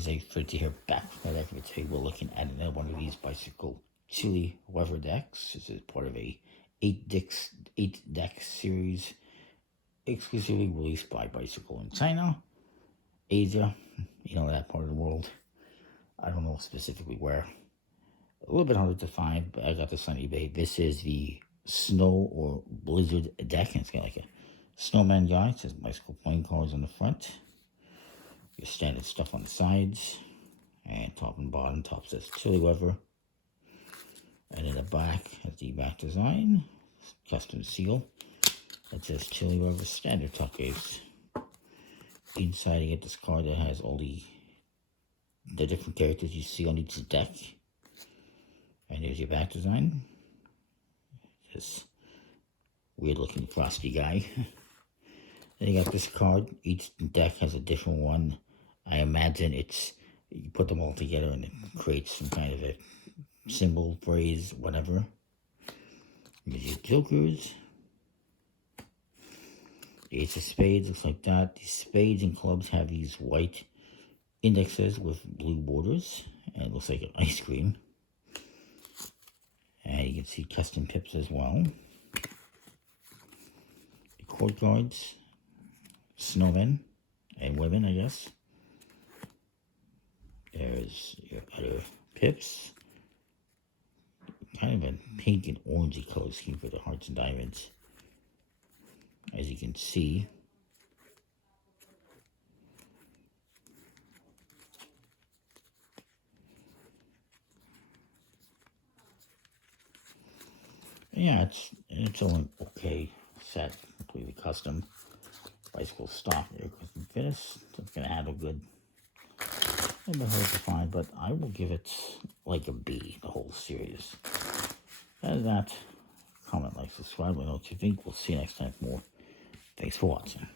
guys, it's good to hear back from the deck. Today we're looking at another one of these bicycle chili weather decks. This is part of a 8-deck series exclusively released by Bicycle in China, Asia, that part of the world. I don't know specifically where. A little bit harder to find, but I got this on eBay. This is the snow or blizzard deck, and it's got like a snowman guy. It says bicycle playing cards on the front. Your standard stuff on the sides, and top and bottom. Top says chili weather, and in the back has the back design, custom seal that says chili weather. Standard top case. Inside you get this card that has all the different characters you see on each deck, and there's your back design. This weird looking frosty guy. Then you got this card. Each deck has a different one. I imagine you put them all together and it creates some kind of a symbol, phrase, whatever. Here's your jokers. The Ace of Spades looks like that. The spades and clubs have these white indexes with blue borders, and it looks like an ice cream. And you can see custom pips as well. The court cards, snowmen and women, I guess. There's your other pips. Kind of a pink and orangey color scheme for the hearts and diamonds. As you can see. Yeah, it's only okay set, completely custom. Bicycle stock, custom finish. So it's gonna handle good. A little bit hard to find, but I will give it like a B, the whole series. That, comment, like, subscribe, let me know what you think. We'll see you next time for more. Thanks for watching.